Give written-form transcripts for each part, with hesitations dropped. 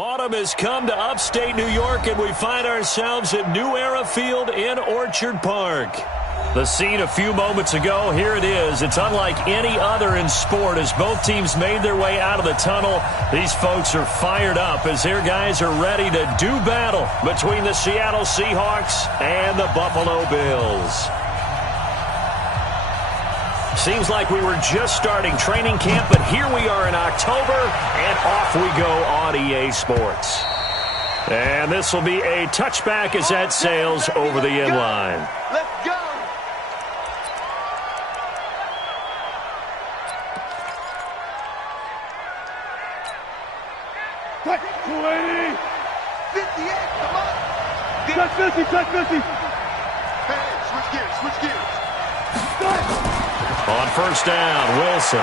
Autumn has come to upstate New York, and we find ourselves at New Era Field in Orchard Park. The scene a few moments ago, here it is. It's unlike any other in sport as both teams made their way out of the tunnel. These folks are fired up as their guys are ready to do battle between the Seattle Seahawks and the Buffalo Bills. Seems like we were just starting training camp, but here we are in October, and off we go on EA Sports. And this will be a touchback as that sails over the end line. Let's go! Touch 280! 58, come on! Touch 50, touch 50! Hey, switch gears. On first down, Wilson.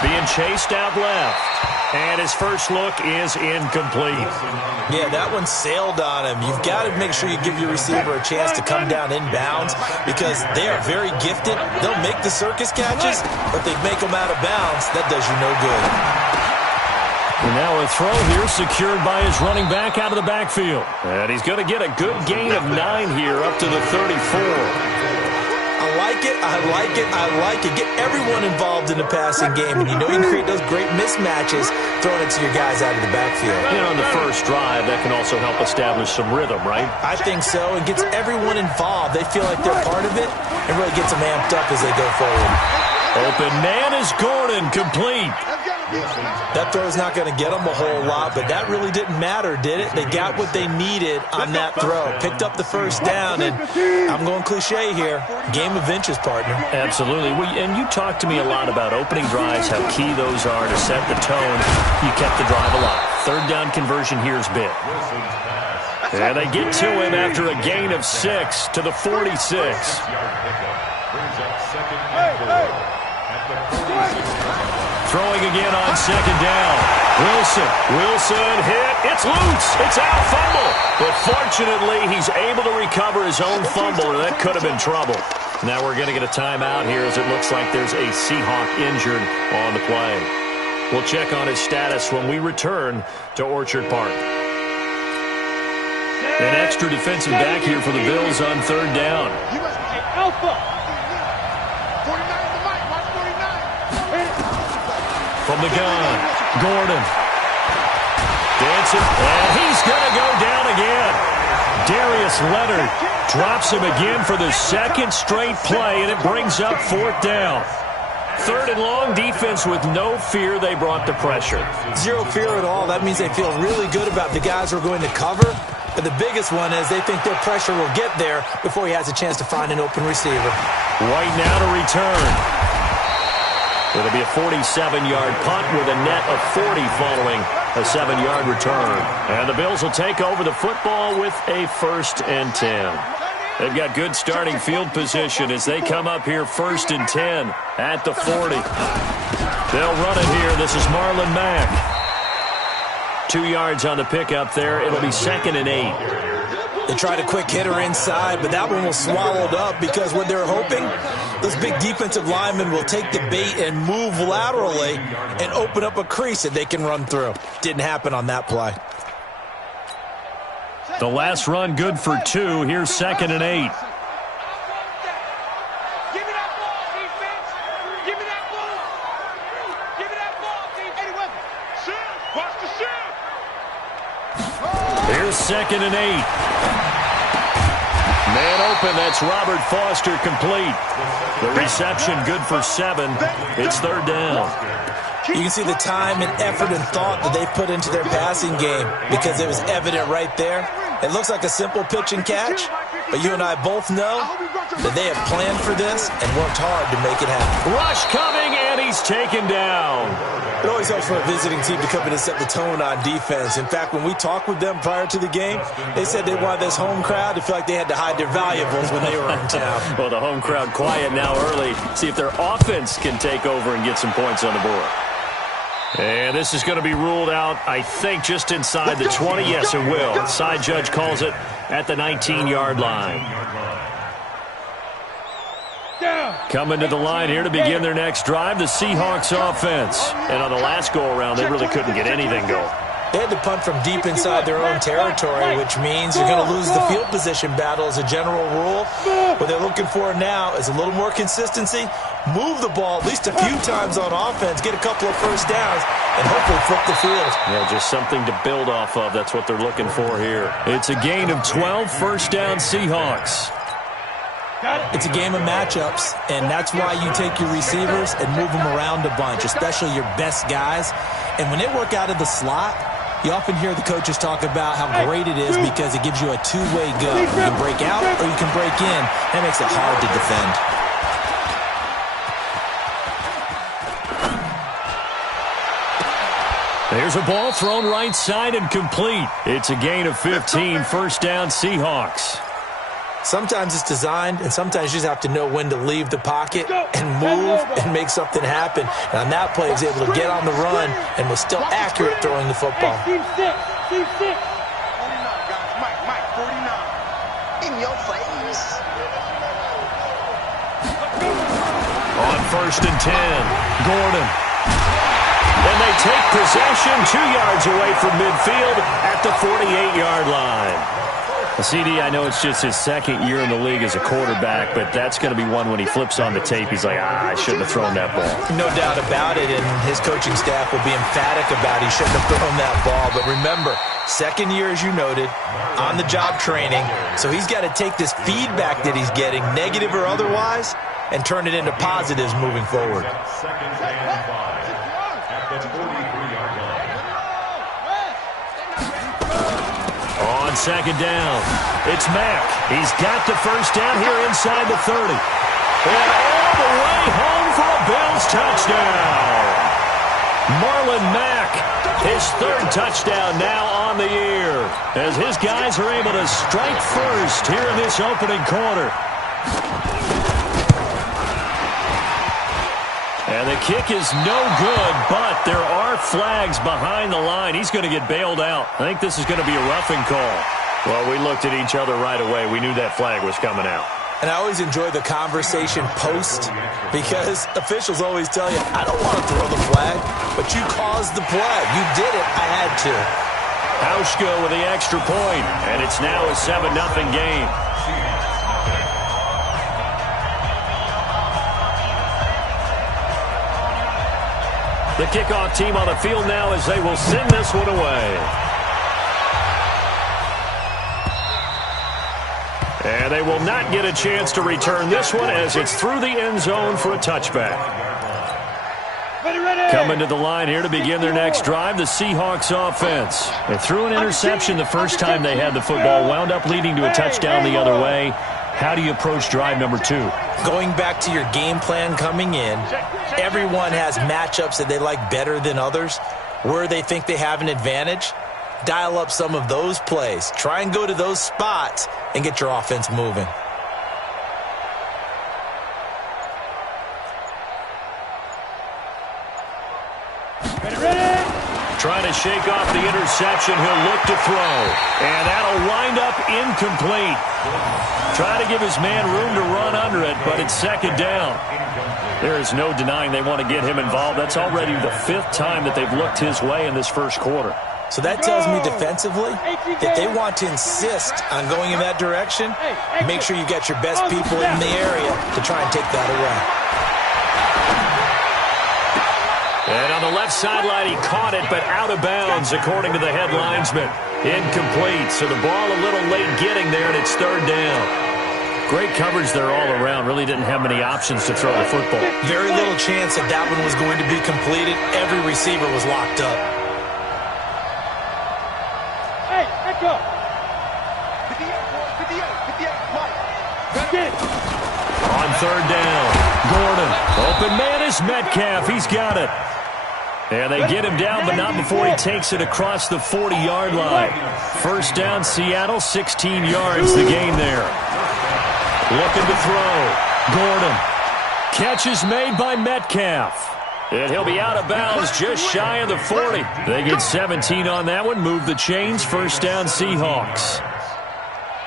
Being chased out left. And his first look is incomplete. Yeah, that one sailed on him. You've got to make sure you give your receiver a chance to come down inbounds because they are very gifted. They'll make the circus catches, but they make them out of bounds. That does you no good. And now a throw here secured by his running back out of the backfield. And he's going to get a good gain of 9 here up to the 34. I like it. Get everyone involved in the passing game. And you know you can create those great mismatches throwing it to your guys out of the backfield. You know, on the first drive, that can also help establish some rhythm, right? I think so. It gets everyone involved. They feel like they're part of it. It really gets them amped up as they go forward. Open man is Gordon, complete. That throw's not going to get them a whole lot, but that really didn't matter, did it? They got what they needed on that throw. Picked up the first down, and I'm going cliche here. Game of inches, partner. Absolutely. And you talked to me a lot about opening drives, how key those are to set the tone. You kept the drive alive. Third down conversion here is big. And they get to him after a gain of 6 to the 46. Throwing again on second down. Wilson hit. It's loose. It's out, fumble. But fortunately, he's able to recover his own fumble, and that could have been trouble. Now we're going to get a timeout here as it looks like there's a Seahawk injured on the play. We'll check on his status when we return to Orchard Park. An extra defensive back here for the Bills on third down. Alpha! From the gun, Gordon. Dancing, and he's going to go down again. Darius Leonard drops him again for the second straight play, and it brings up fourth down. Third and long, defense with no fear. They brought the pressure. Zero fear at all. That means they feel really good about the guys who are going to cover. But the biggest one is they think their pressure will get there before he has a chance to find an open receiver. Right now to return. It'll be a 47-yard punt with a net of 40 following a 7-yard return. And the Bills will take over the football with a 1st and 10. They've got good starting field position as they come up here 1st and 10 at the 40. They'll run it here. This is Marlon Mack. 2 yards on the pickup there. It'll be 2nd and 8. They tried a quick hitter inside, but that one was swallowed up because what they're hoping, those big defensive linemen will take the bait and move laterally and open up a crease that they can run through. Didn't happen on that play. The last run good for 2. Here's 2nd and 8. Here's 2nd and 8. Man open, that's Robert Foster, complete. The reception good for 7. It's third down. You can see the time and effort and thought that they put into their passing game because it was evident right there. It looks like a simple pitch and catch, but you and I both know that they have planned for this and worked hard to make it happen. Rush coming, and he's taken down. It always helps for a visiting team to come in and set the tone on defense. In fact, when we talked with them prior to the game, they said they wanted this home crowd to feel like they had to hide their valuables when they were in town. Well, the home crowd quiet now early. See if their offense can take over and get some points on the board. And this is going to be ruled out, I think, just inside the 20. Yes, it will. Side judge calls it at the 19-yard line. Down. Coming to the line here to begin their next drive, the Seahawks offense. And on the last go-around, they really couldn't get anything going. They had to punt from deep inside their own territory, which means you're going to lose the field position battle as a general rule. What they're looking for now is a little more consistency, move the ball at least a few times on offense, get a couple of first downs, and hopefully flip the field. Yeah, just something to build off of. That's what they're looking for here. It's a gain of 12, first down Seahawks. It's a game of matchups, and that's why you take your receivers and move them around a bunch, especially your best guys. And when they work out of the slot, you often hear the coaches talk about how great it is because it gives you a two-way go. You can break out or you can break in. That makes it hard to defend. There's a ball thrown right side and complete. It's a gain of 15, first down Seahawks. Sometimes it's designed, and sometimes you just have to know when to leave the pocket and move and make something happen. And on that play, he was able to get on the run and was still accurate throwing the football. Team 6. 49, guys. Mike, 49. In your face. On first and 10, Gordon. And they take possession 2 yards away from midfield at the 48-yard line. CD, I know it's just his second year in the league as a quarterback, but that's going to be one when he flips on the tape. He's like, I shouldn't have thrown that ball. No doubt about it, and his coaching staff will be emphatic about he shouldn't have thrown that ball. But remember, second year, as you noted, on-the-job training, so he's got to take this feedback that he's getting, negative or otherwise, and turn it into positives moving forward. Second and 5 at the 43-yard line. On second down, it's Mack. He's got the first down here inside the 30. And all the way home for a Bills touchdown. Marlon Mack, his third touchdown now on the year, as his guys are able to strike first here in this opening quarter. And the kick is no good, but there are flags behind the line. He's going to get bailed out. I think this is going to be a roughing call. Well, we looked at each other right away. We knew that flag was coming out. And I always enjoy the conversation post because officials always tell you, I don't want to throw the flag, but you caused the play. You did it. I had to. Hauschka with the extra point, and it's now a 7-0 game. The kickoff team on the field now as they will send this one away. And they will not get a chance to return this one as it's through the end zone for a touchback. Coming to the line here to begin their next drive, the Seahawks offense. They threw an interception the first time they had the football, wound up leading to a touchdown the other way. How do you approach drive number 2? Going back to your game plan coming in, everyone has matchups that they like better than others. Where they think they have an advantage, dial up some of those plays. Try and go to those spots and get your offense moving. Trying to shake off the interception. He'll look to throw. And that'll wind up incomplete. Trying to give his man room to run under it, but it's second down. There is no denying they want to get him involved. That's already the 5th time that they've looked his way in this first quarter. So that tells me defensively that they want to insist on going in that direction. Make sure you get your best people in the area to try and take that away. And on the left sideline, he caught it, but out of bounds, according to the head linesman. Incomplete, so the ball a little late getting there, and it's third down. Great coverage there all around. Really didn't have many options to throw the football. Very little chance that that one was going to be completed. Every receiver was locked up. Hey, echo. 58, Mike. On third down, Gordon. Open man is Metcalf. He's got it. And they get him down, but not before he takes it across the 40-yard line. First down, Seattle, 16 yards the gain there. Looking to throw. Gordon. Catch is made by Metcalf. And he'll be out of bounds just shy of the 40. They get 17 on that one. Move the chains. First down, Seahawks.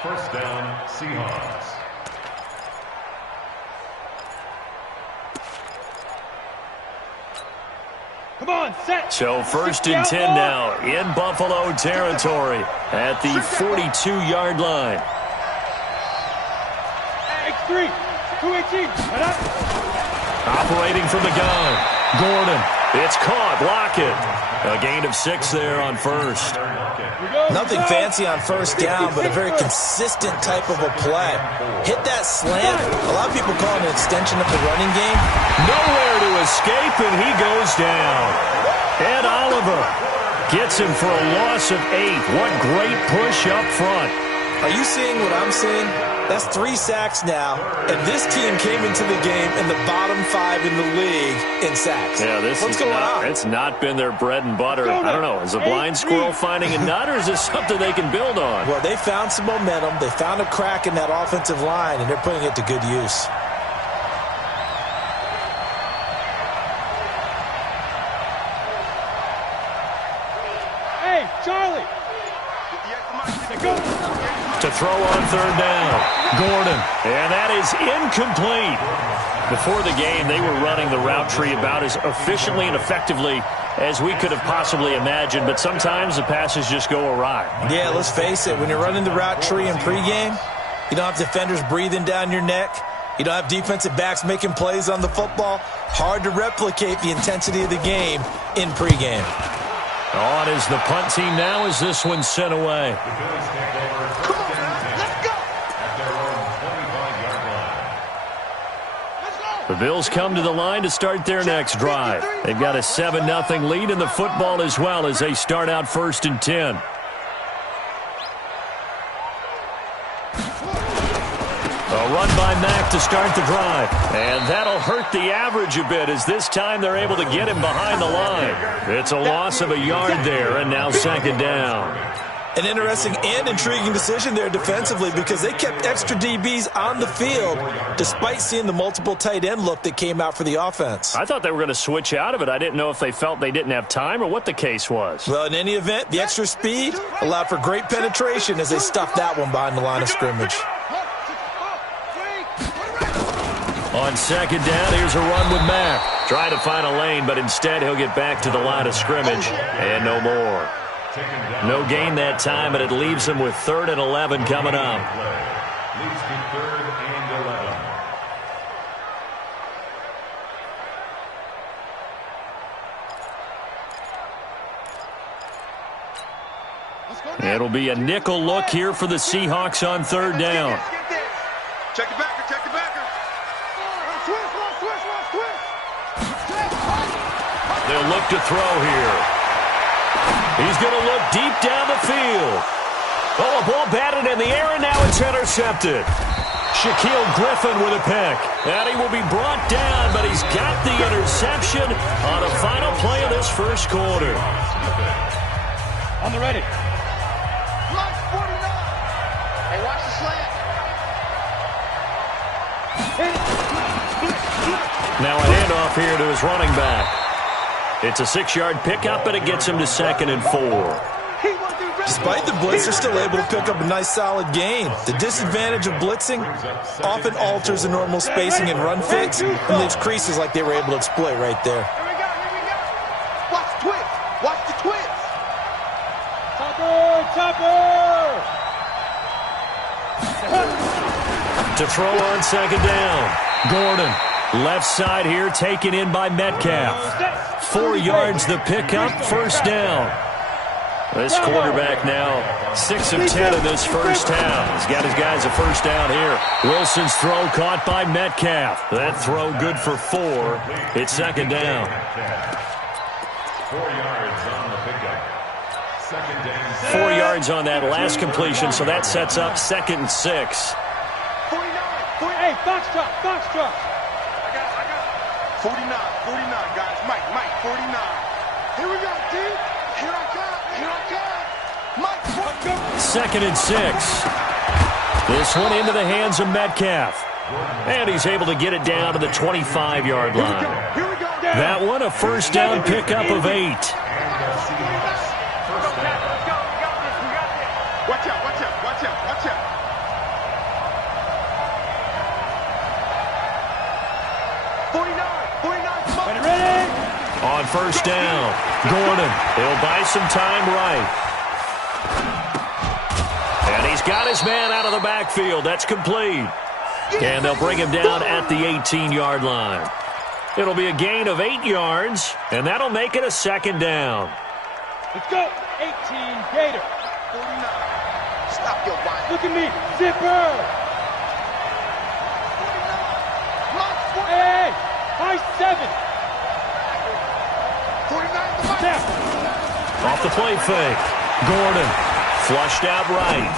First down, Seahawks. Come on, set. So 1st and 10 now in Buffalo territory at the 42-yard line. X3, 218. Head up. Operating from the gun. Gordon. It's caught. Lock it. A gain of 6 there on first. Nothing fancy on first down, but a very consistent type of a play. Hit that slant. A lot of people call it an extension of the running game. Nowhere to escape, and he goes down. Ed Oliver gets him for a loss of 8. What great push up front. Are you seeing what I'm seeing? That's 3 sacks now, and this team came into the game in the bottom 5 in the league in sacks. Yeah, What's going on? It's not been their bread and butter. I don't know. Is a blind squirrel finding a nut, or is this something they can build on? Well, they found some momentum. They found a crack in that offensive line, and they're putting it to good use. Hey, Charlie. To throw on 3rd down. Gordon. And that is incomplete. Before the game, they were running the route tree about as efficiently and effectively as we could have possibly imagined, but sometimes the passes just go awry. Yeah, let's face it. When you're running the route tree in pregame, you don't have defenders breathing down your neck. You don't have defensive backs making plays on the football. Hard to replicate the intensity of the game in pregame. On is the punt team now as this one's sent away. The Bills come to the line to start their next drive. They've got a 7-0 lead in the football as well as they start out 1st and 10. A run by Mack to start the drive. And that'll hurt the average a bit as this time they're able to get him behind the line. It's a loss of a yard there, and now 2nd down. An interesting and intriguing decision there defensively because they kept extra DBs on the field despite seeing the multiple tight end look that came out for the offense. I thought they were going to switch out of it. I didn't know if they felt they didn't have time or what the case was. Well, in any event, the extra speed allowed for great penetration as they stuffed that one behind the line of scrimmage. On 2nd down, here's a run with Mack. Trying to find a lane, but instead he'll get back to the line of scrimmage and no more. No gain that time, and it leaves them with 3rd and 11 coming up. Leads to 3rd and 11. It'll be a nickel look here for the Seahawks on 3rd down. Check the backer, check the backer. They'll look to throw here. He's going to look deep down the field. Oh, a ball batted in the air, and now it's intercepted. Shaquille Griffin with a pick. And he will be brought down, but he's got the interception on a final play of this first quarter. On the ready. Block 49. Hey, watch the slant. Now a handoff here to his running back. It's a 6-yard pickup, but it gets him to 2nd and 4. Despite the blitz, they're still able to pick up a nice solid gain. The disadvantage of blitzing often alters the normal spacing and run fits and leaves creases like they were able to exploit right there. Here we go. Watch the twist. Watch the twist. Chopper! To throw on 2nd down. Gordon, left side here, taken in by Metcalf. 4 yards the pickup, 1st down. This quarterback now 6 of 10 in this first half. He's got his guys a 1st down here. Wilson's throw caught by Metcalf. That throw good for 4. It's 2nd down. 4 yards on the pickup. 2nd down. 4 yards on that last completion, so that sets up 2nd and 6. 49. Hey, Foxtrot. I got it. 49, guys. Mike, 49. Here we go, dude. Here I come. Mike, 2nd and 6. This one into the hands of Metcalf. And he's able to get it down to the 25-yard line. Here we go. That one a 1st down pickup of 8. Watch out. 49, come on. Ready? On first down, Gordon. He'll buy some time right. And he's got his man out of the backfield. That's complete. And they'll bring him down at the 18-yard line. It'll be a gain of 8 yards, and that'll make it a second down. Let's go. 18, Gator. 49. Stop your body. Look at me. Zipper. Hey, high 7. 49. Snap. Off the play fake. Gordon flushed out right.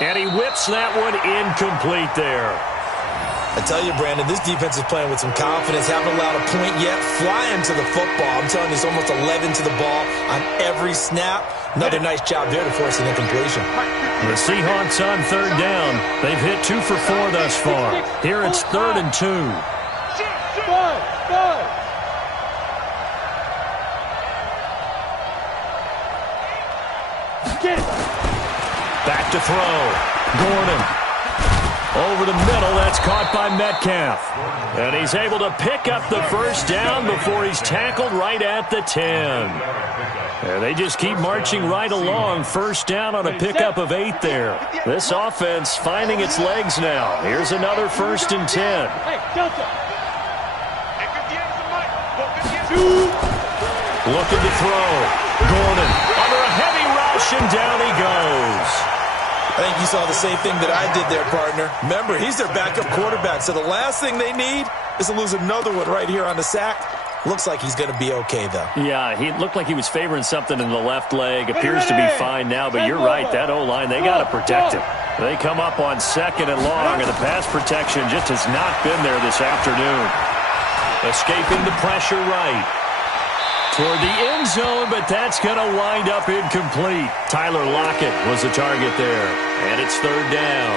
And he whips that one incomplete there. I tell you, Brandon, this defense is playing with some confidence. Haven't allowed a point yet. Flying to the football. I'm telling you, it's almost 11 to the ball on every snap. Another nice job there to force an incompletion. The Seahawks on third down. They've hit 2 for 4 thus far. Here it's 3rd and 2. Five. Get it. Back to throw. Gordon. Over the middle, that's caught by Metcalf. And he's able to pick up the first down before he's tackled right at the 10. And they just keep marching right along. First down on a pickup of 8 there. This offense finding its legs now. Here's another 1st and 10. Hey, Delta. Looking to throw. Gordon under a heavy rush, and down he goes. I think you saw the same thing that I did there, partner. Remember, he's their backup quarterback, so the last thing they need is to lose another one right here on the sack. Looks like he's going to be okay, though. Yeah, he looked like he was favoring something in the left leg. Appears to be fine now, but you're right. That O-line, they got to protect him. They come up on 2nd and long, and the pass protection just has not been there this afternoon. Escaping the pressure right. Toward the end zone, but that's going to wind up incomplete. Tyler Lockett was the target there, and it's 3rd down.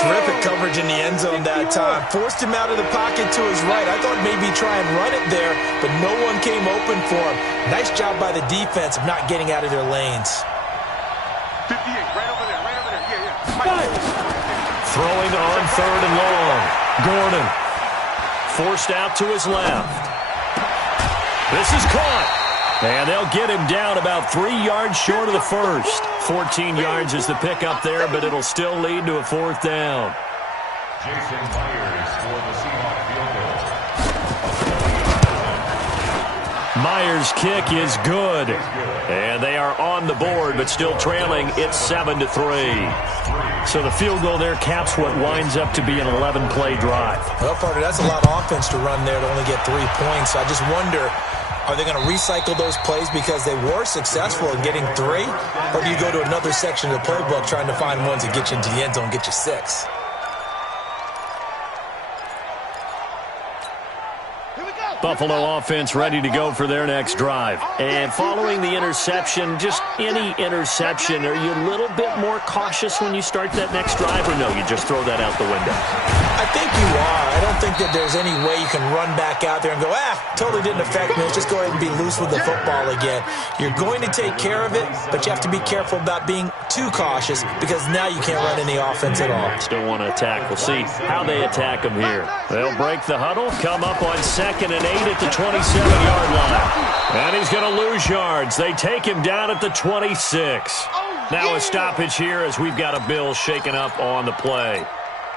Terrific coverage in the end zone that time. Forced him out of the pocket to his right. I thought maybe try and run it there, but no one came open for him. Nice job by the defense of not getting out of their lanes. 58, right over there. Throwing on 3rd and long. Gordon forced out to his left. This is caught. And they'll get him down about 3 yards short of the first. 14 yards is the pickup there, but it'll still lead to a 4th down. Jason Myers for the Seahawks field goal. Myers' kick is good. And they are on the board, but still trailing. It's 7-3. So the field goal there caps what winds up to be an 11-play drive. Well, partner, that's a lot of offense to run there to only get 3 points. I just wonder, are they going to recycle those plays because they were successful in getting 3? Or do you go to another section of the playbook trying to find ones that get you into the end zone and get you 6? Buffalo offense ready to go for their next drive. And following the interception, just any interception, are you a little bit more cautious when you start that next drive, or no, you just throw that out the window? I think you are. I don't think that there's any way you can run back out there and go, totally didn't affect me. Let's just go ahead and be loose with the football again. You're going to take care of it, but you have to be careful about being too cautious because now you can't run any offense at all. Still want to attack. We'll see how they attack them here. They'll break the huddle, come up on 2nd and 8 at the 27-yard line. And he's going to lose yards. They take him down at the 26. Now a stoppage here as we've got a Bill shaken up on the play.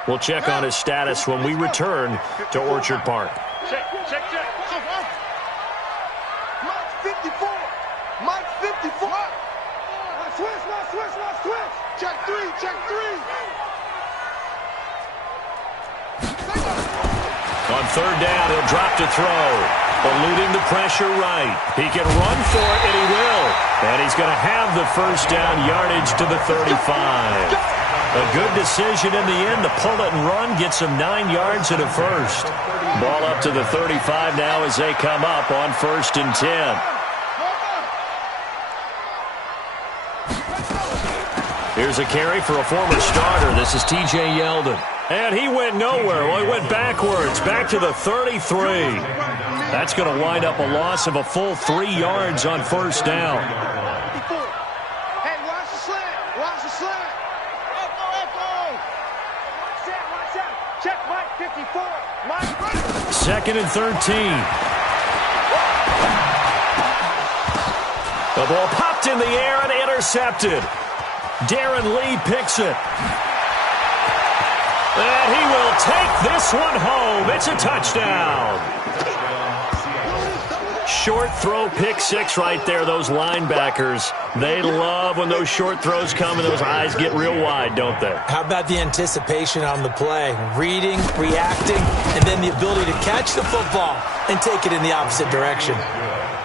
We'll check on his status when we return to Orchard Park. Check. Mike 54. Mike 54. Switch. Check 3. On 3rd down, he'll drop to throw. Eluding the pressure right. He can run for it, and he will. And he's going to have the first down yardage to the 35. A good decision in the end to pull it and run, gets him 9 yards and a first. Ball up to the 35 now as they come up on 1st and 10. Here's a carry for a former starter. This is T.J. Yeldon. And he went nowhere. Well, he went backwards, back to the 33. That's going to wind up a loss of a full 3 yards on 1st down. Hey, watch the slant. Echo. Watch out. Check Mike 54. Mike. 2nd and 13. The ball popped in the air and intercepted. Darren Lee picks it. And he will take this one home. It's a touchdown. Short throw, pick six right there. Those linebackers, they love when those short throws come and those eyes get real wide, don't they? How about the anticipation on the play? Reading, reacting, and then the ability to catch the football and take it in the opposite direction.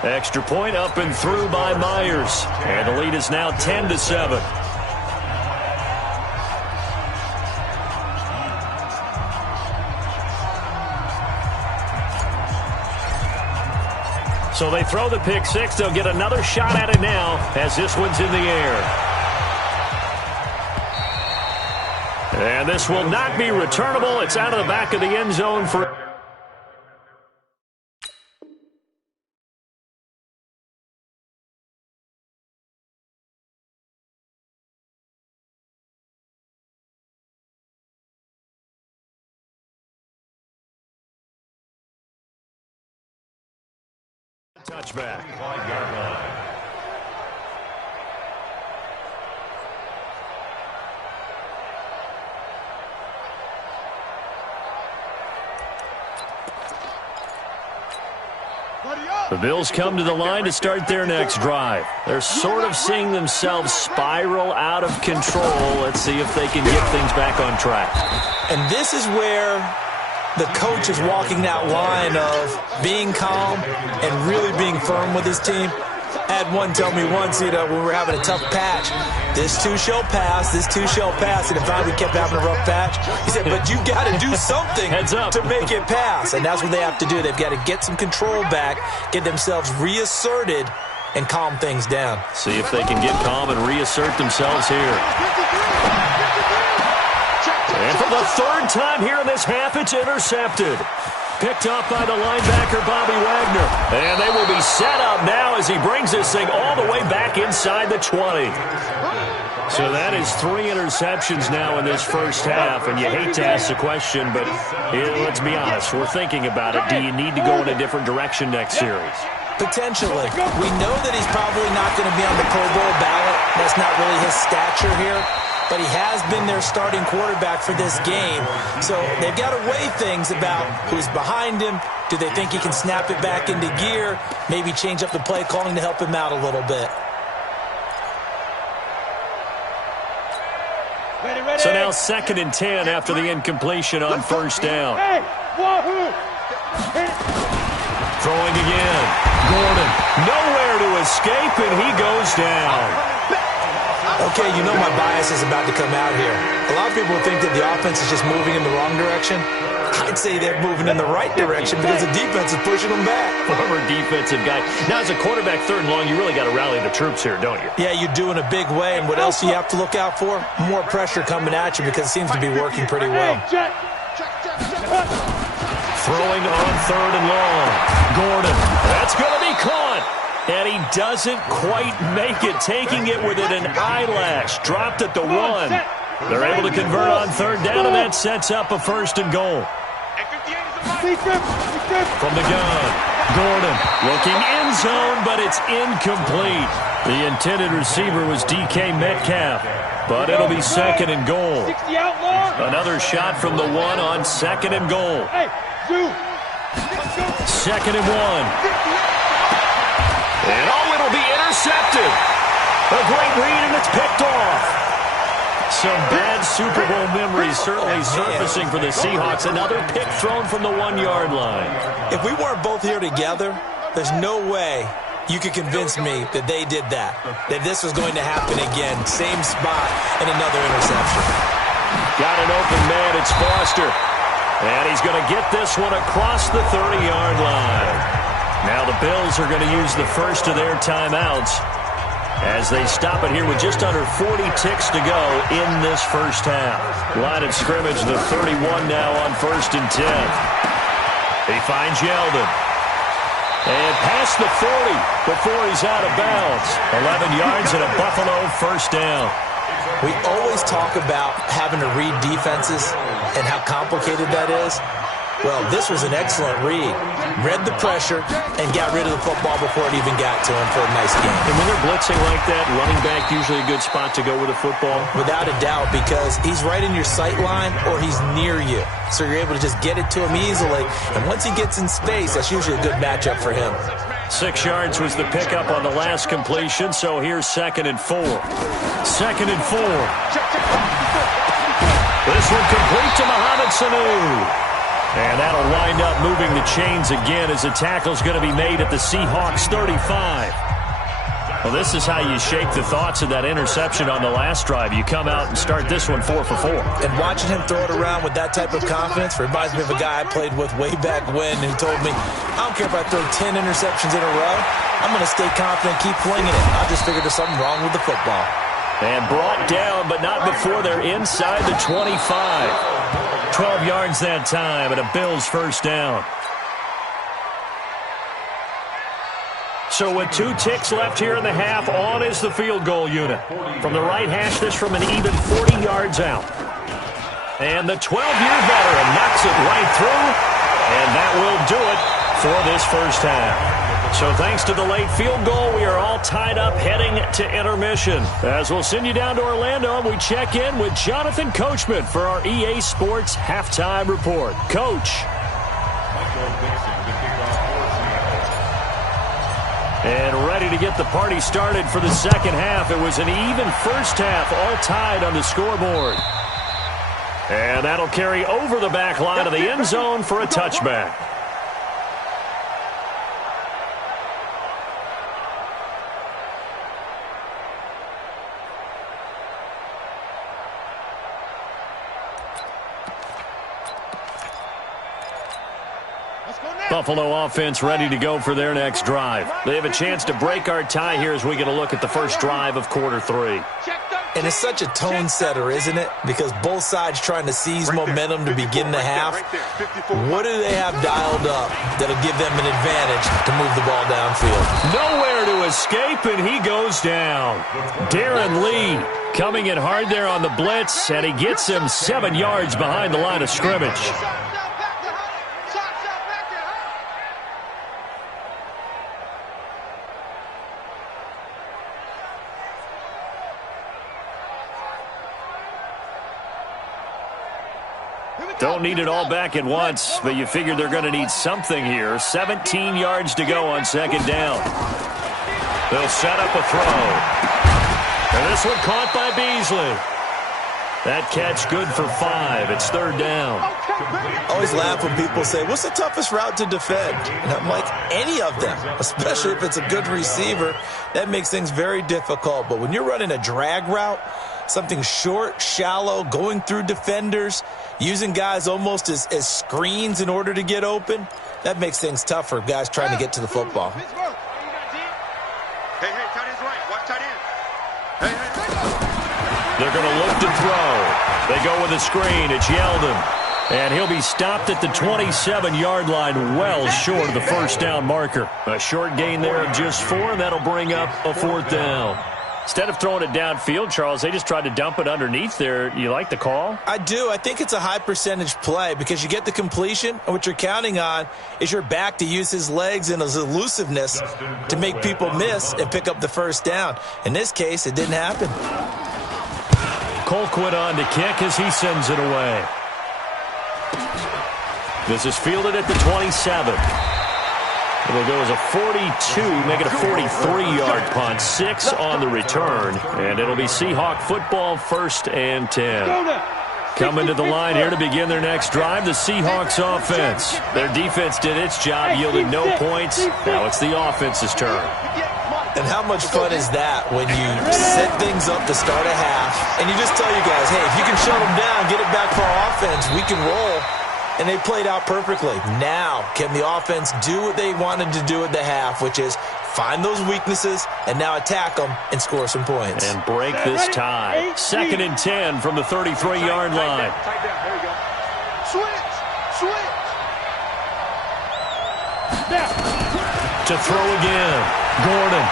Extra point up and through by Myers. And the lead is now 10-7. So they throw the pick six. They'll get another shot at it now as this one's in the air. And this will not be returnable. It's out of the back of the end zone for... touchback. The Bills come to the line to start their next drive. They're sort of seeing themselves spiral out of control. Let's see if they can get things back on track. And this is where the coach is walking that line of being calm and really being firm with his team. I had one tell me once, when we were having a tough patch, this too shall pass, this too shall pass. And finally we kept having a rough patch. He said, but you got to do something to make it pass. And that's what they have to do. They've got to get some control back, get themselves reasserted, and calm things down. See if they can get calm and reassert themselves here. And for the third time here in this half, it's intercepted. Picked up by the linebacker, Bobby Wagner. And they will be set up now as he brings this thing all the way back inside the 20. So that is 3 interceptions now in this first half. And you hate to ask the question, but let's be honest. We're thinking about it. Do you need to go in a different direction next series? Potentially. We know that he's probably not going to be on the Pro Bowl ballot. That's not really his stature here. But he has been their starting quarterback for this game. So they've got to weigh things about who's behind him. Do they think he can snap it back into gear? Maybe change up the play calling to help him out a little bit. So now 2nd and 10 after the incompletion on first down. Throwing again. Gordon nowhere to escape, and he goes down. Okay, you know my bias is about to come out here. A lot of people think that the offense is just moving in the wrong direction. I'd say they're moving in the right direction because the defense is pushing them back. Former defensive guy. Now, as a quarterback, 3rd and long, you really got to rally the troops here, don't you? Yeah, you do in a big way. And what else do you have to look out for? More pressure coming at you because it seems to be working pretty well. Throwing on 3rd and long. Gordon. That's going to be caught. And he doesn't quite make it, taking it within an eyelash. Dropped at the 1. They're able to convert on 3rd down, and that sets up a 1st and goal. From the gun, Gordon looking end zone, but it's incomplete. The intended receiver was DK Metcalf, but it'll be 2nd and goal. Another shot from the 1 on 2nd and goal. 2nd and 1. And it'll be intercepted. A great read, and it's picked off. Some bad Super Bowl memories certainly surfacing for the Seahawks. Another pick thrown from the 1-yard line. If we weren't both here together, there's no way you could convince me that they did that this was going to happen again. Same spot and another interception. Got an open man. It's Foster. And he's going to get this one across the 30-yard line. Now the Bills are going to use the first of their timeouts as they stop it here with just under 40 ticks to go in this first half. Line of scrimmage, the 31 now on 1st and 10. He finds Yeldon. And past the 40 before he's out of bounds. 11 yards and a Buffalo 1st down. We always talk about having to read defenses and how complicated that is. Well, this was an excellent read. Read the pressure and got rid of the football before it even got to him for a nice game. And when they're blitzing like that, running back usually a good spot to go with the football? Without a doubt, because he's right in your sight line or he's near you. So you're able to just get it to him easily. And once he gets in space, that's usually a good matchup for him. 6 yards was the pickup on the last completion, so here's 2nd and 4. 2nd and 4. This one complete to Mohamed Sanu. And that'll wind up moving the chains again as the tackle's going to be made at the Seahawks 35. Well, this is how you shake the thoughts of that interception on the last drive. You come out and start this one 4 for 4. And watching him throw it around with that type of confidence reminds me of a guy I played with way back when who told me, I don't care if I throw 10 interceptions in a row, I'm going to stay confident, keep flinging it. I just figured there's something wrong with the football. And brought down, but not before they're inside the 25. 12 yards that time, and a Bills first down. So with 2 ticks left here in the half, on is the field goal unit. From the right hash, this from an even 40 yards out. And the 12-year veteran knocks it right through, and that will do it for this first half. So thanks to the late field goal, we are all tied up heading to intermission. As we'll send you down to Orlando, we check in with Jonathan Coachman for our EA Sports Halftime Report. Coach. And ready to get the party started for the second half. It was an even first half, all tied on the scoreboard. And that'll carry over the back line of the end zone for a touchback. Buffalo offense ready to go for their next drive. They have a chance to break our tie here as we get a look at the first drive of quarter 3. And it's such a tone setter, isn't it? Because both sides trying to seize momentum to begin the half. What do they have dialed up that'll give them an advantage to move the ball downfield? Nowhere to escape, and he goes down. Darren Lee coming in hard there on the blitz, and he gets him 7 yards behind the line of scrimmage. Don't need it all back at once, but you figure they're going to need something here. 17 yards to go on second down. They'll set up a throw. And this one caught by Beasley. That catch good for 5. It's third down. I always laugh when people say, what's the toughest route to defend? And I'm like, any of them, especially if it's a good receiver. That makes things very difficult. But when you're running a drag route, something short, shallow, going through defenders, using guys almost as screens in order to get open, that makes things tough for guys trying to get to the football. Hey, tight end's right. Watch tight end. Hey. They're going to look to throw. They go with a screen. It's Yeldon. And he'll be stopped at the 27-yard line, well short of the first down marker. A short gain there of just 4, and that'll bring up a 4th down. Instead of throwing it downfield, Charles, they just tried to dump it underneath there. You like the call? I do. I think it's a high percentage play because you get the completion, and what you're counting on is your back to use his legs and his elusiveness to make people miss and pick up the first down. In this case, it didn't happen. Colquitt on to kick as he sends it away. This is fielded at the 27. It'll go as a 42, make it a 43-yard punt. 6 on the return, and it'll be Seahawk football, 1st and 10. Coming to the line here to begin their next drive, the Seahawks offense. Their defense did its job, yielded no points. Now it's the offense's turn. And how much fun is that when you set things up to start a half, and you just tell you guys, hey, if you can shut them down, get it back for our offense, we can roll. And they played out perfectly. Now, can the offense do what they wanted to do at the half, which is find those weaknesses and now attack them and score some points. And break this tie. 2nd and 10 from the 33-yard line. Tight down. There you go. Switch. To throw again. Gordon.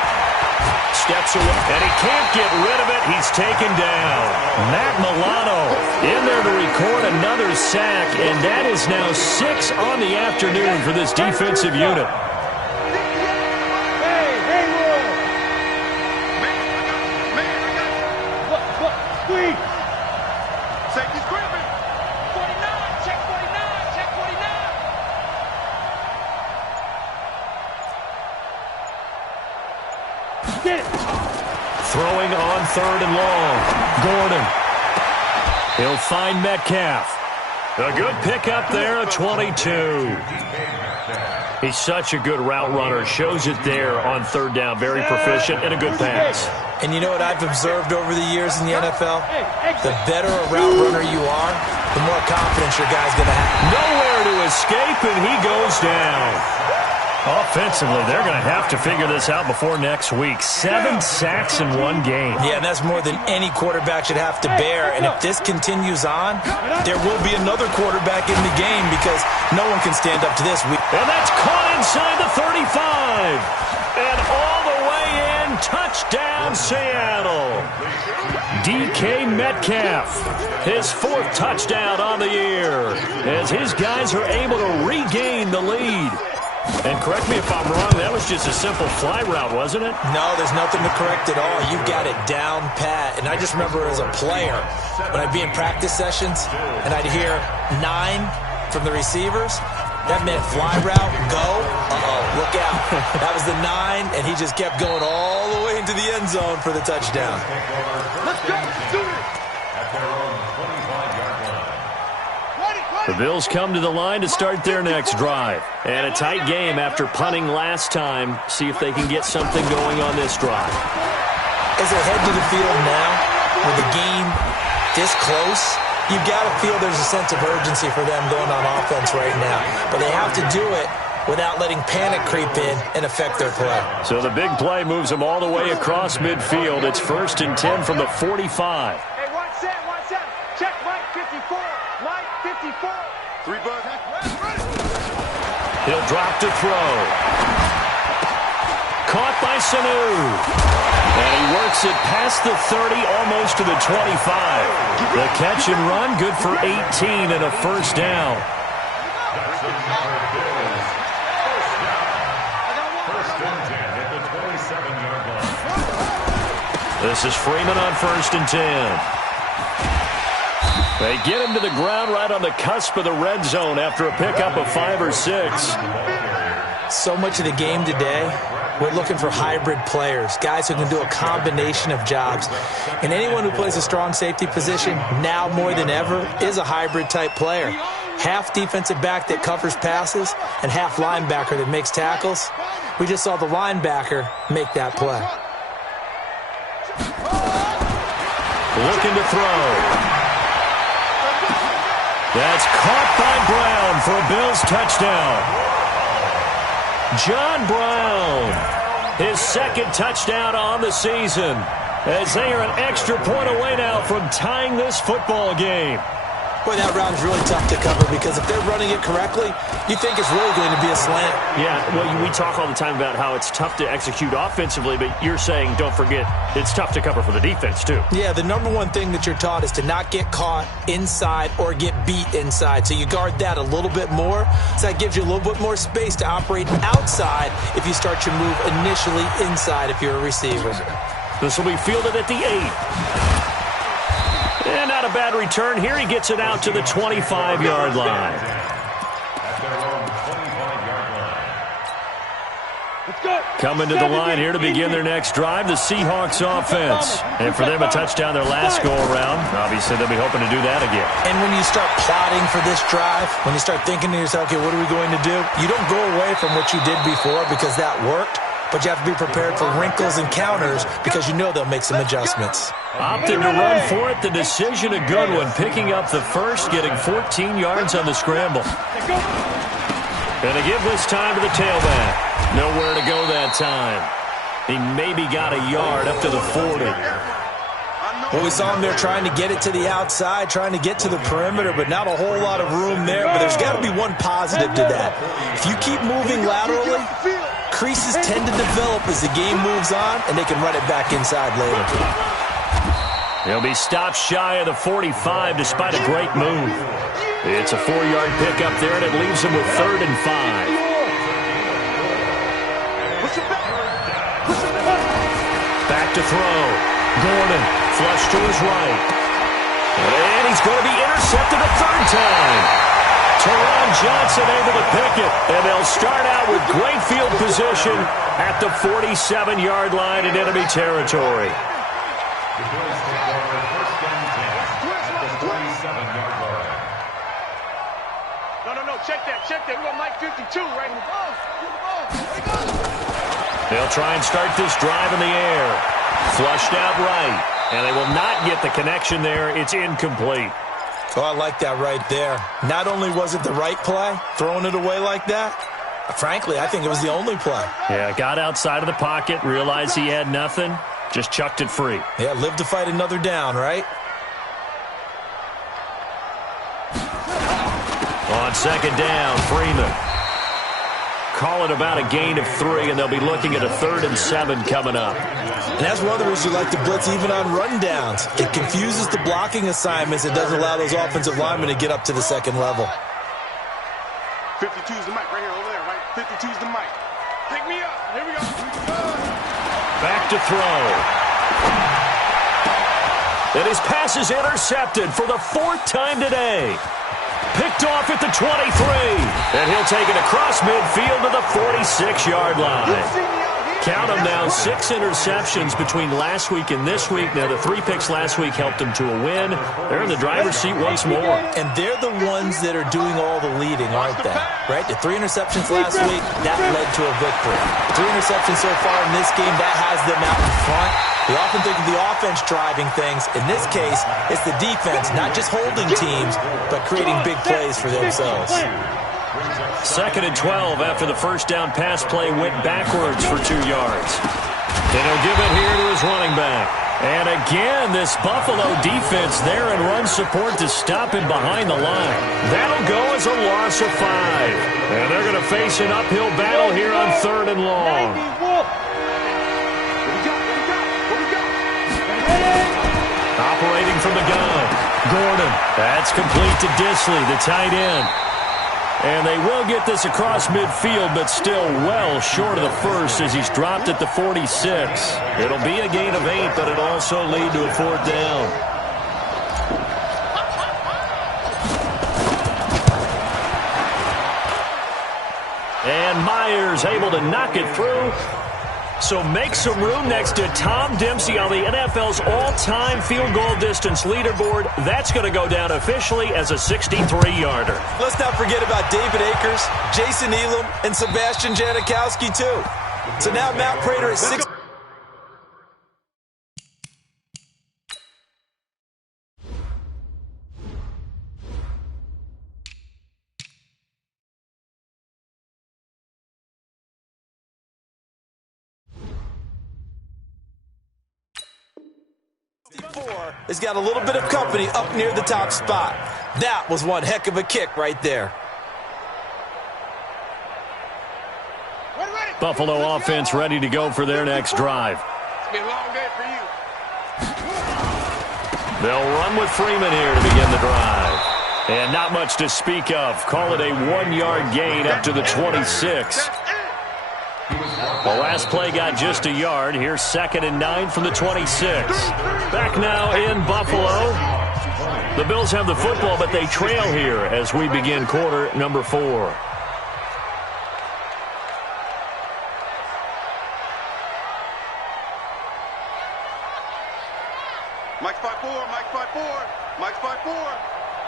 steps away, and he can't get rid of it. He's taken down. Matt Milano in there to record another sack, and that is now 6 on the afternoon for this defensive unit. Safety's gripping. 49, check 49, check 49. Get it. Throwing on 3rd and long. Gordon. He'll find Metcalf. A good pickup there, a 22. He's such a good route runner. Shows it there on 3rd down. Very proficient and a good pass. And you know what I've observed over the years in the NFL? The better a route runner you are, the more confidence your guy's going to have. Nowhere to escape, and he goes down. Offensively, they're going to have to figure this out before next week. 7 sacks in one game. Yeah, and that's more than any quarterback should have to bear. And if this continues on, there will be another quarterback in the game because no one can stand up to this. And that's caught inside the 35. And all the way in, touchdown Seattle. DK Metcalf, his 4th touchdown on the year, as his guys are able to regain the lead. And correct me if I'm wrong, that was just a simple fly route, wasn't it? No, there's nothing to correct at all. You've got it down pat. And I just remember as a player, when I'd be in practice sessions and I'd hear 9 from the receivers, that meant fly route, go, look out. That was the 9, and he just kept going all the way into the end zone for the touchdown. Let's go. Do it. At their own 25-yard line. The Bills come to the line to start their next drive. And a tight game after punting last time. See if they can get something going on this drive. As they head to the field now, with the game this close, you've got to feel there's a sense of urgency for them going on offense right now. But they have to do it without letting panic creep in and affect their play. So the big play moves them all the way across midfield. It's 1st and 10 from the 45. Hey, 1-7. Check Mike 54. Mike 54. 3 bucks. He'll drop to throw. Caught by Sanu. And he works it past the 30, almost to the 25. The catch and run, good for 18 and a 1st down. This is Freeman on 1st and 10. They get him to the ground right on the cusp of the red zone after a pickup of 5 or 6. So much of the game today, we're looking for hybrid players, guys who can do a combination of jobs. And anyone who plays a strong safety position, now more than ever, is a hybrid type player. Half defensive back that covers passes and half linebacker that makes tackles. We just saw the linebacker make that play. Looking to throw. That's caught by Brown for a Bills touchdown. John Brown, his 2nd touchdown on the season, as they are an extra point away now from tying this football game. Boy, that route is really tough to cover because if they're running it correctly, you think it's really going to be a slant. Yeah, well, we talk all the time about how it's tough to execute offensively, but you're saying, don't forget, it's tough to cover for the defense, too. Yeah, the number one thing that you're taught is to not get caught inside or get beat inside. So you guard that a little bit more. So that gives you a little bit more space to operate outside if you start your move initially inside if you're a receiver. This will be fielded at the 8. And not a bad return. Here he gets it out to the 25-yard line. At their own 25-yard line. Let's go. Coming to the line here to begin their next drive, the Seahawks offense. And for them, a touchdown their last go-around. Obviously, they'll be hoping to do that again. And when you start plotting for this drive, when you start thinking to yourself, okay, what are we going to do? You don't go away from what you did before because that worked. But you have to be prepared for wrinkles and counters because you know they'll make some adjustments. Opted to run for it. The decision a good one. Picking up the first, getting 14 yards on the scramble. And a give this time to the tailback. Nowhere to go that time. He maybe got a yard up to the 40. Well, we saw him there trying to get it to the outside, trying to get to the perimeter, but not a whole lot of room there. But there's got to be one positive to that. If you keep moving laterally, creases tend to develop as the game moves on, and they can run it back inside later. He'll be stopped shy of the 45 despite a great move. It's a 4-yard pickup there, and it leaves him with 3rd and 5. Back to throw. Gordon, flush to his right. And he's going to be intercepted a 3rd time. Teron Johnson able to pick it, and they'll start out with great field position at the 47-yard line in enemy territory. The Bills take over 1st and 10 at the 47-yard line. No, check that. We got Mike 52 right in the ball. They'll try and start this drive in the air. Flushed out right, and they will not get the connection there. It's incomplete. Oh, I like that right there. Not only was it the right play, throwing it away like that, frankly, I think it was the only play. Yeah, got outside of the pocket, realized he had nothing, just chucked it free. Yeah, live to fight another down, right? On 2nd down, Freeman. Call it about a gain of 3, and they'll be looking at a 3rd and 7 coming up. And that's one of the reasons you like to blitz even on rundowns. It confuses the blocking assignments. It doesn't allow those offensive linemen to get up to the 2nd level. 52's the mic right here, over there, right? 52's the mic. Pick me up. Here we go. Back to throw. And his pass is intercepted for the 4th time today. Picked off at the 23. And he'll take it across midfield to the 46-yard line. Count them now, 6 interceptions between last week and this week. Now, the 3 picks last week helped them to a win. They're in the driver's seat once more. And they're the ones that are doing all the leading, aren't they? Right? The 3 interceptions last week, that led to a victory. 3 interceptions so far in this game, that has them out in front. We often think of the offense driving things. In this case, it's the defense, not just holding teams, but creating big plays for themselves. 2nd and 12 after the first down pass play went backwards for 2 yards. And he'll give it here to his running back. And again, this Buffalo defense there in run support to stop him behind the line. That'll go as a loss of 5. And they're going to face an uphill battle here on 3rd and long. Operating from the gun. Gordon. That's complete to Disley, the tight end. And they will get this across midfield, but still well short of the first as he's dropped at the 46. It'll be a gain of 8, but it'll also lead to a 4th down. And Myers able to knock it through. So make some room next to Tom Dempsey on the NFL's all-time field goal distance leaderboard. That's going to go down officially as a 63-yarder. Let's not forget about David Akers, Jason Elam, and Sebastian Janikowski, too. So now Matt Prater at 6. Has got a little bit of company up near the top spot. That was one heck of a kick right there. Buffalo offense ready to go for their next drive. It's been a long day for you. They'll run with Freeman here to begin the drive. And not much to speak of. Call it a 1-yard gain up to the 26. The last play got just a yard. Here's 2nd and 9 from the 26. Back now in Buffalo. The Bills have the football, but they trail here as we begin quarter number 4. Mike 5-4, Mike 5-4, Mike 5-4.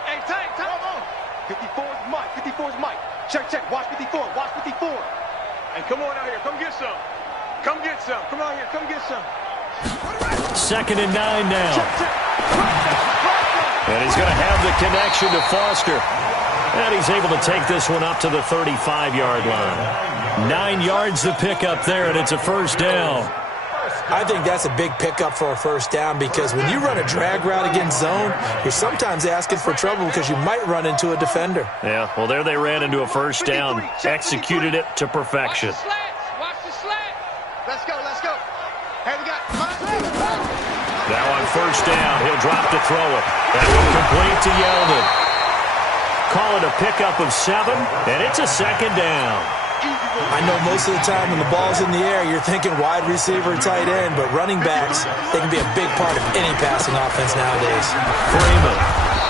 Hey, time. 54's Mike, 54's Mike. Check, watch 54, watch 54. Hey, come on out here. Come get some. Come get some. Come out here. Come get some. 2nd and 9 now. And he's going to have the connection to Foster. And he's able to take this one up to the 35-yard line. 9 yards to pick up there, and it's a 1st down. I think that's a big pickup for a 1st down because when you run a drag route against zone, you're sometimes asking for trouble because you might run into a defender. Yeah, well, there they ran into a 1st down. Executed it to perfection. Watch first down. He'll drop to throw it. That will complete to Yeldon. Call it a pickup of 7, and it's a second down. I know most of the time when the ball's in the air, you're thinking wide receiver, tight end, but running backs, they can be a big part of any passing offense nowadays. Freeman.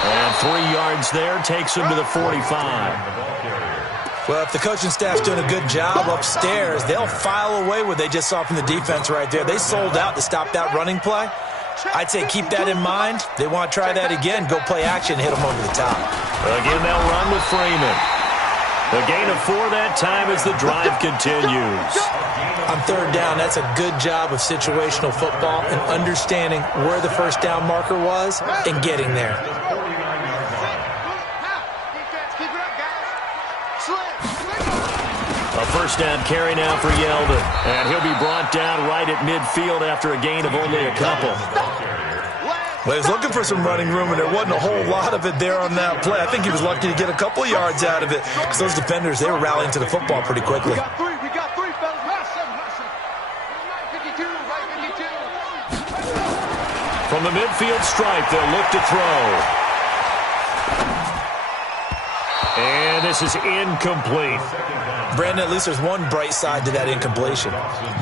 And 3 yards there takes him to the 45. Well, if the coaching staff's doing a good job upstairs, they'll file away what they just saw from the defense right there. They sold out to stop that running play. I'd say keep that in mind. They want to try that again, go play action, hit them over the top. Again, they'll run with Freeman. A gain of 4 that time as the drive continues. On third down, that's a good job of situational football and understanding where the first down marker was and getting there. A first down carry now for Yeldon. And he'll be brought down right at midfield after a gain of only a couple. Well, he was looking for some running room, and there wasn't a whole lot of it there on that play. I think he was lucky to get a couple of yards out of it because those defenders, they were rallying to the football pretty quickly. We got three, fellas. Right 52, right 52. From the midfield stripe, they'll look to throw. And this is incomplete. Brandon, at least there's one bright side to that incompletion.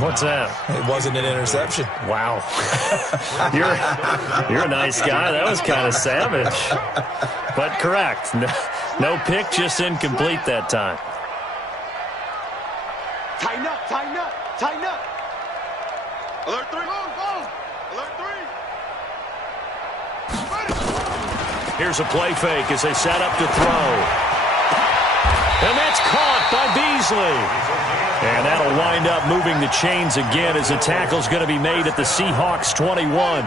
What's that? It wasn't an interception. Wow. You're a nice guy. That was kind of savage. But correct. No pick, just incomplete that time. Tighten up, tighten up, tighten up. Alert 3. Alert 3. Here's a play fake as they set up to throw. And that's caught by Beasley. And that'll wind up moving the chains again as the tackle's going to be made at the Seahawks 21.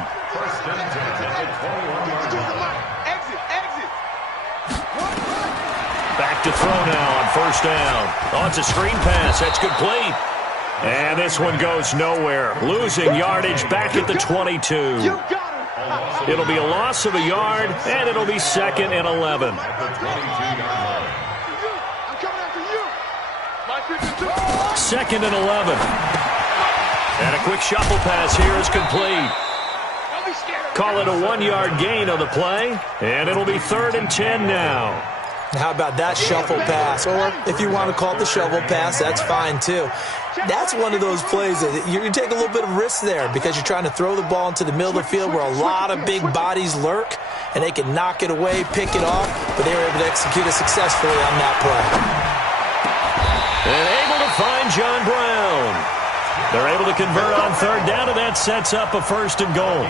Back to throw now on first down. Oh, it's a screen pass. That's complete. And this one goes nowhere. Losing yardage back at the 22. It'll be a loss of a yard, and it'll be 2nd and 11. Second and 11. And a quick shuffle pass here is complete. Call it a 1-yard gain on the play, and it'll be 3rd and 10 now. How about that shuffle pass? Or if you want to call it the shovel pass, that's fine too. That's one of those plays that you take a little bit of risk there because you're trying to throw the ball into the middle of the field where a lot of big bodies lurk, and they can knock it away, pick it off, but they were able to execute it successfully on that play. And able to find John Brown. They're able to convert on third down, and that sets up a 1st and goal.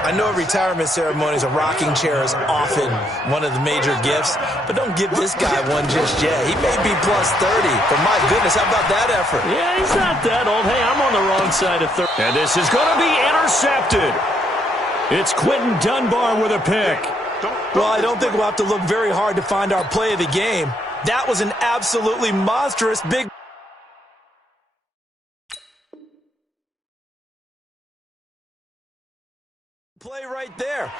I know retirement ceremonies, a rocking chair is often one of the major gifts, but don't give this guy one just yet. He may be plus 30, but my goodness, how about that effort? Yeah, he's not that old. Hey, I'm on the wrong side of third. And this is going to be intercepted. It's Quentin Dunbar with a pick. Well, I don't think we'll have to look very hard to find our play of the game. That was an absolutely monstrous big play right there.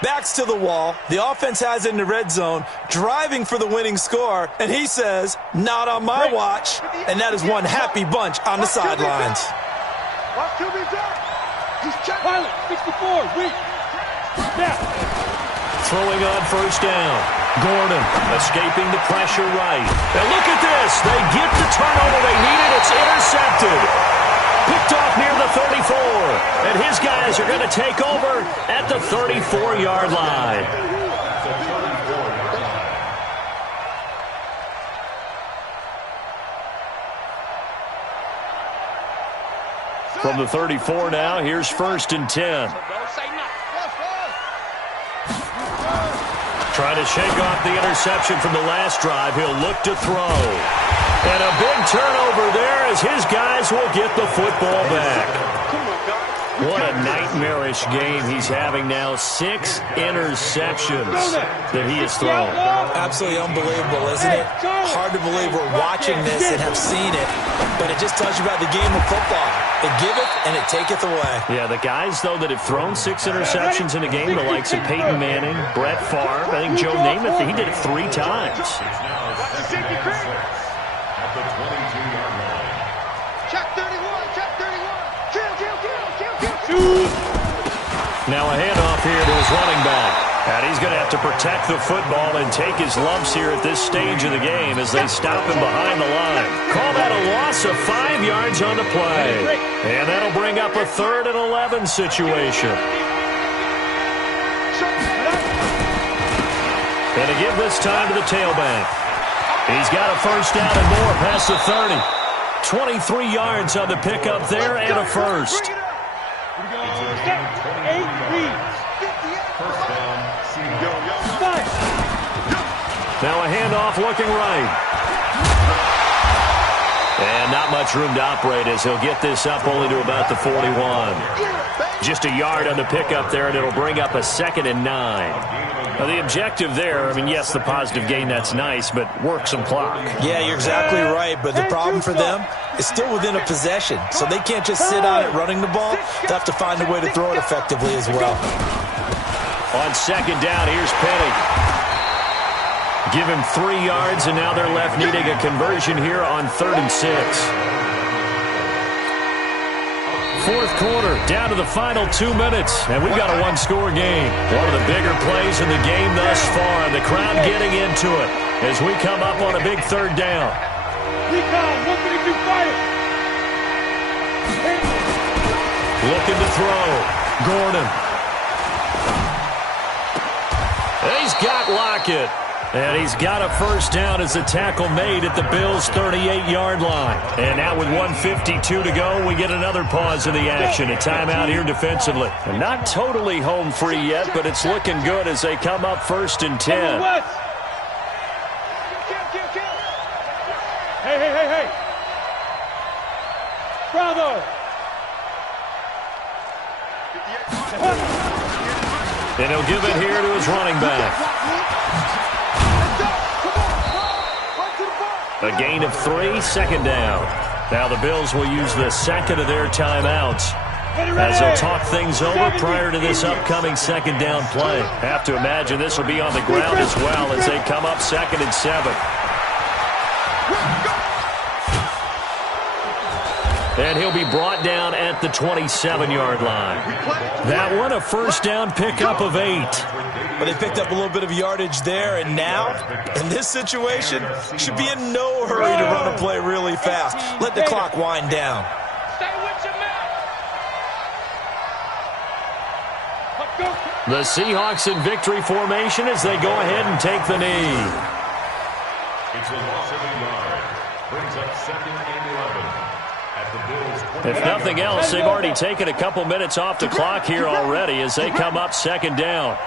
Backs to the wall. The offense has it in the red zone, driving for the winning score, and he says, not on my watch. And that is one happy bunch on the sidelines. What could be done? He's checked. Pilot, 64, weak. Now. Throwing on first down. Gordon escaping the pressure right. And look at this. They get the turnover they needed. It's intercepted. Picked off near the 34. And his guys are going to take over at the 34-yard line. From the 34 now, here's 1st and 10. Trying to shake off the interception from the last drive. He'll look to throw. And a big turnover there as his guys will get the football back. What a nightmarish game he's having now. 6 interceptions that he has thrown. Absolutely unbelievable, isn't it? Hard to believe we're watching this and have seen it, but it just tells you about the game of football. It giveth and it taketh away. Yeah, the guys, though, that have thrown 6 interceptions in a game, the likes of Peyton Manning, Brett Favre, I think Joe Namath, he did it 3 times. At the 22-yard line. Check 31, check 31. Kill. Now a handoff here to his running back. And he's going to have to protect the football and take his lumps here at this stage of the game as they stop him behind the line. Call that a loss of 5 yards on the play. And that'll bring up a 3rd and 11 situation. And to give this time to the tailback. He's got a first down and more past the 30. 23 yards on the pickup there and a first. Now a handoff looking right. And not much room to operate as he'll get this up only to about the 41. Just a yard on the pickup there, and it'll bring up a 2nd and 9. Now the objective there, I mean, yes, the positive gain, that's nice, but work some clock. Yeah, you're exactly right, but the problem for them is still within a possession, so they can't just sit on it running the ball. They have to find a way to throw it effectively as well. On 2nd down, here's Petty. Give him 3 yards, and now they're left needing a conversion here on 3rd and 6. 4th quarter, down to the final 2 minutes, and we've got a 1-score game. One of the bigger plays in the game thus far, and the crowd getting into it as we come up on a big 3rd down. Looking to throw. Gordon. He's got Lockett. And he's got a first down as the tackle made at the Bills' 38-yard line. And now with 1:52 to go, we get another pause in the action. A timeout here defensively. And not totally home free yet, but it's looking good as they come up 1st and 10. Hey. Bravo. And he'll give it here to his running back. A gain of 3, 2nd down. Now the Bills will use the 2nd of their timeouts as they'll talk things over prior to this upcoming 2nd down play. Have to imagine this will be on the ground as well as they come up 2nd and 7. And he'll be brought down at the 27-yard line. That one a first down pickup of 8. But they picked up a little bit of yardage there, and now, in this situation, should be in no hurry to run a play really fast. Let the clock wind down. The Seahawks in victory formation as they go ahead and take the knee. It's a loss of a yard. Brings up 2nd and 11. At the Bills' 20. If nothing else, they've already taken a couple minutes off the clock here already as they come up 2nd down.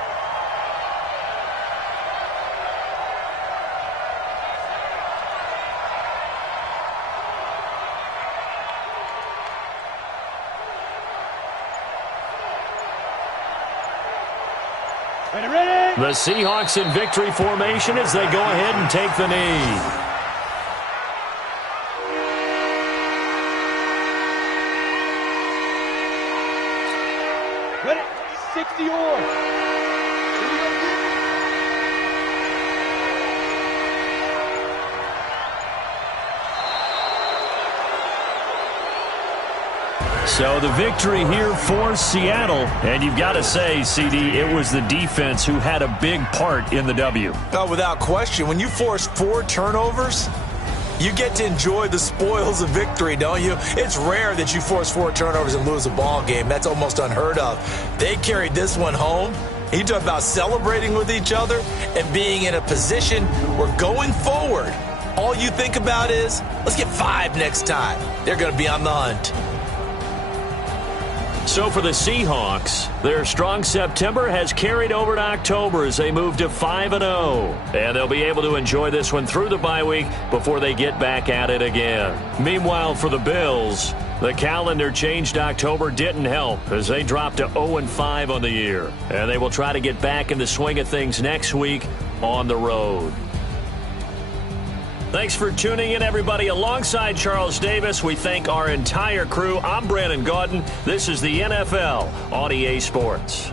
The Seahawks in victory formation as they go ahead and take the knee. Ready? 60 or. So the victory here for Seattle. And you've got to say, CD, it was the defense who had a big part in the W. Oh, without question. When you force 4 turnovers, you get to enjoy the spoils of victory, don't you? It's rare that you force 4 turnovers and lose a ball game. That's almost unheard of. They carried this one home. You talk about celebrating with each other and being in a position where going forward, all you think about is, let's get 5 next time. They're going to be on the hunt. So for the Seahawks, their strong September has carried over to October as they move to 5-0. And they'll be able to enjoy this one through the bye week before they get back at it again. Meanwhile, for the Bills, the calendar change to October didn't help as they dropped to 0-5 on the year. And they will try to get back in the swing of things next week on the road. Thanks for tuning in, everybody. Alongside Charles Davis, we thank our entire crew. I'm Brandon Gaudin. This is the NFL on EA Sports.